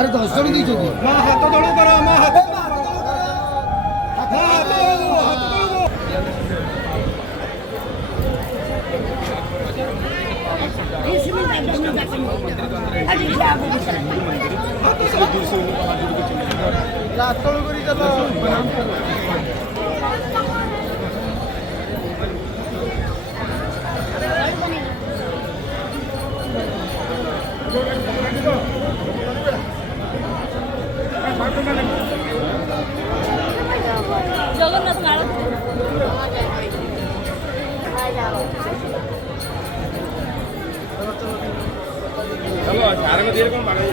अरे दोस्तों की जो मां हाथ जोड़ो करो मां हाथ জগন্নাথ কারণ चलो सारे में देर कौन भागे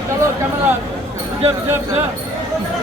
चलो कैमरा जब जब जब